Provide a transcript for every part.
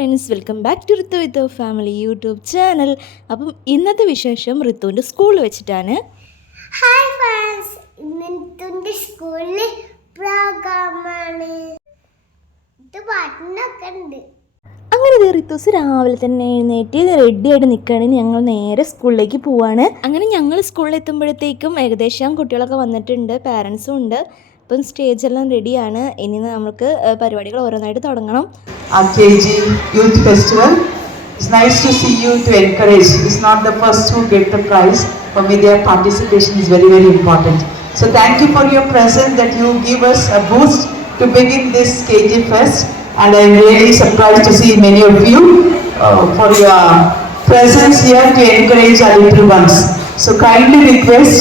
Friends, welcome back to Ritu with family YouTube channel. അപ്പം ഇന്നത്തെ വിശേഷം ഋതുവിൻ്റെ സ്കൂളിൽ വെച്ചിട്ടാണ്. ഹായ് ഫ്രണ്ട്സ്, ഇന്നത്തെ സ്കൂളിൽ പ്രോഗ്രാമാണ്. പാട്ടിനൊക്കെ ഉണ്ട്. അങ്ങനെ ഋതുസ് രാവിലെ തന്നെ എഴുന്നേറ്റ് റെഡിയായിട്ട് നിൽക്കുകയാണ്. ഞങ്ങൾ നേരെ സ്കൂളിലേക്ക് പോവാണ്. അങ്ങനെ ഞങ്ങൾ സ്കൂളിൽ എത്തുമ്പോഴത്തേക്കും ഏകദേശം കുട്ടികളൊക്കെ വന്നിട്ടുണ്ട്, പാരൻസും ഉണ്ട്. ഇപ്പം സ്റ്റേജെല്ലാം റെഡിയാണ്. ഇനി നമുക്ക് പരിപാടികൾ ഓരോന്നായിട്ട് തുടങ്ങണം. KG Youth Festival. It's nice to see you to encourage. It's not the first who get the prize. For me, their participation is very, very important. So thank you for your presence that you give us a boost to begin this KG Fest. And I'm really surprised to see many of you for your presence here to encourage our little ones. So kindly request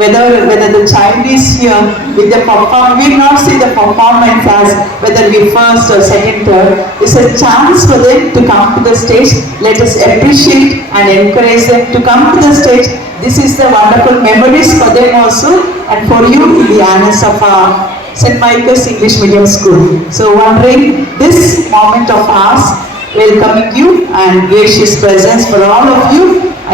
whether the child is here with the performance. We will not see the performance as whether we first or second, third. It's a chance for them to come to the stage. Let us appreciate and encourage them to come to the stage. This is the wonderful memories for them also and for you in the annals of our St. Michael's English Medium School. So wondering this moment of ours, welcoming you and gracious presence for all of you.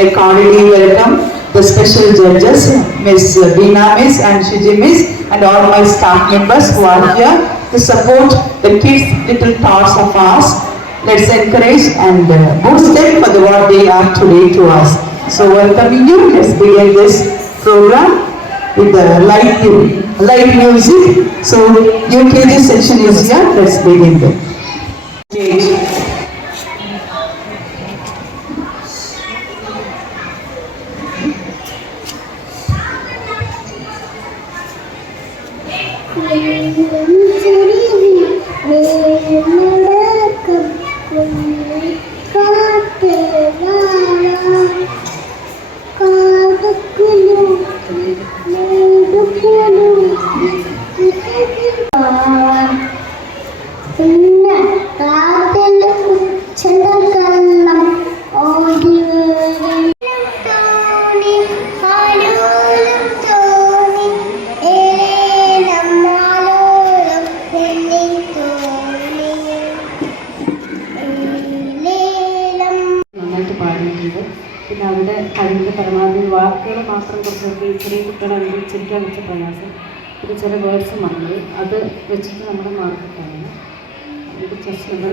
I cordially welcome the special judges, Miss Veena Miss and Shiji Miss, and all my staff members who are here to support the kids' little thoughts of ours. Let's encourage and boost them for what they are today to us. So welcoming you, let's begin this program with the light music. So UKG section is here, let's begin them. പിന്നെ അവരുടെ കഴിവിൻ്റെ പരമാവധി വാക്കുകൾ മാത്രം കുറച്ചൊക്കെ ചെറിയ കുട്ടികളെ ഉച്ചരിക്കാൻ വെച്ച പ്രയാസം, പിന്നെ ചില വേർഡ്സ് മറന്നത്, അത് വെച്ചിട്ട് നമ്മുടെ മാർക്ക് കാണുന്നു. ഇത് chess number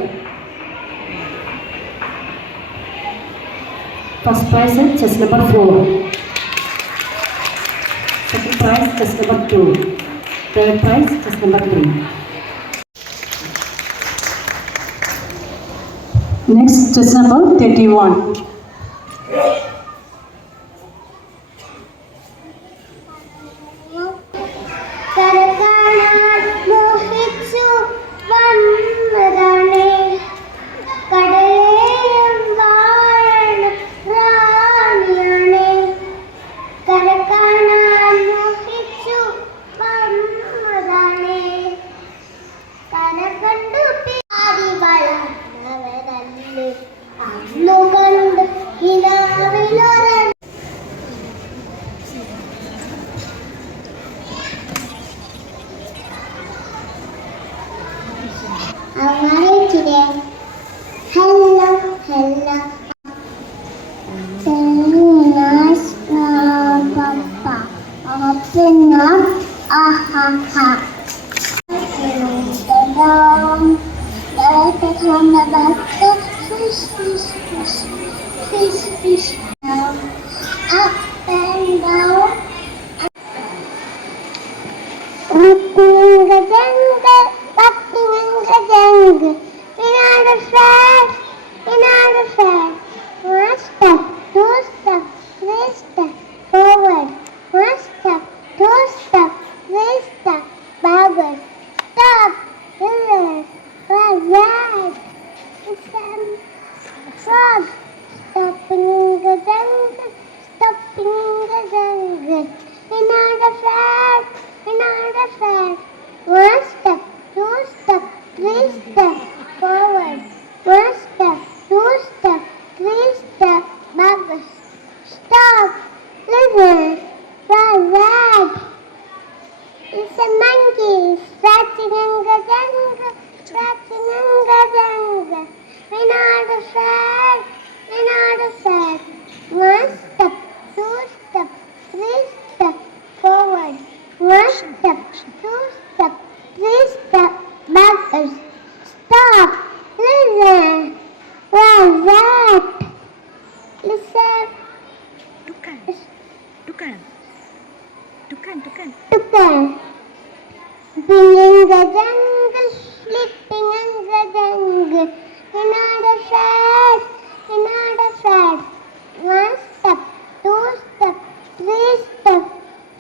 first prize chess number 4, second prize chess number 2, third prize chess number 3. Next chess number 31. Fish down, up and down, up in the jungle, in the fast, one step, two step, three step, forward, one step, two step, three step, backward, stop, reverse, right, frog. Stopping the jungle, another flag, one step, two step, three step, forward, one step, two step, three step, backward, stop, listen, right, it's a monkey, scratching in the jungle, Scratching and gathering. We're not sad. We're not sad. One step, two step, three step forward. One step, two step, three step backwards. Stop. Listen. What's that? Listen. Toucan. Being in the jungle, sleeping in the jungle. You're not sad. You're not sad. One step, two step, three step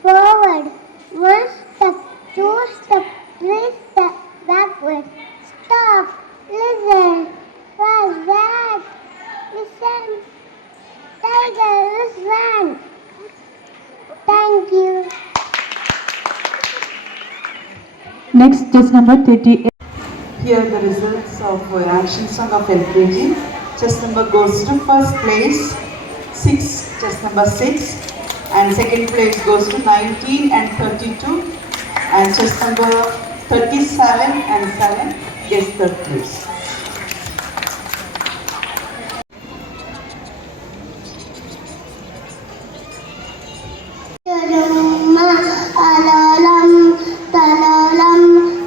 forward. One step, two step, three step backward. Stop. Listen. What's that? Listen. Tiger, listen. Thank you. Next, test number 38. Here are the results of action song of LKG. Chess number goes to first place, 6, chess number 6. And second place goes to 19 and 32. And chess number 37 and 7 gets third place. അലോലം തലോലം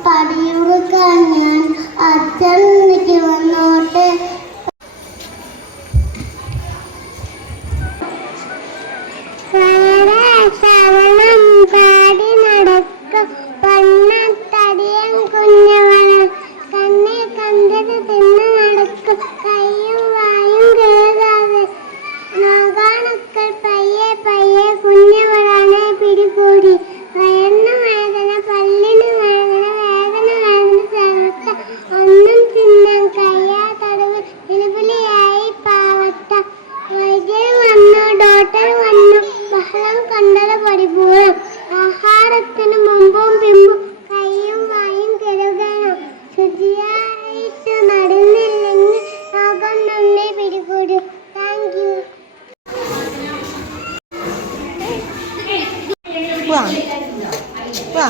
പടിയുറുക്കാൻ ഞാൻ അച്ഛനിക്ക് വന്നോട്ടെ. ശ്രവണം പാടി നടക്കും പൊന്നത്തടിയൻ കുഞ്ഞവള കണ്ണെ കണ്ടത് തിന്ന് നടക്കും കയ്യും വായും കേറാതെ നോകാണുക്കൾ പയ്യെ പയ്യെ കുഞ്ഞവളാണ് പിടികൂടി വയറിന് വേദന പല്ലിന് വേദന വേദന വേദന ചേർത്ത ഒന്നും തിന്നാൻ കഴിയാത്തടവ് വിളിവിളിയായി പാവത്ത വൈദ്യൻ വന്നു ഡോക്ടർ വന്നു ബഹളം കണ്ടത് പരിപൂർണം ആഹാരത്തിന് മുമ്പും പിമ്പും കയ്യും വായും കരുകണം ശുചിയായിട്ട് നടന്നില്ലെങ്കിൽ രോഗം നമ്മെ പിടികൂടും. Thank you. വാ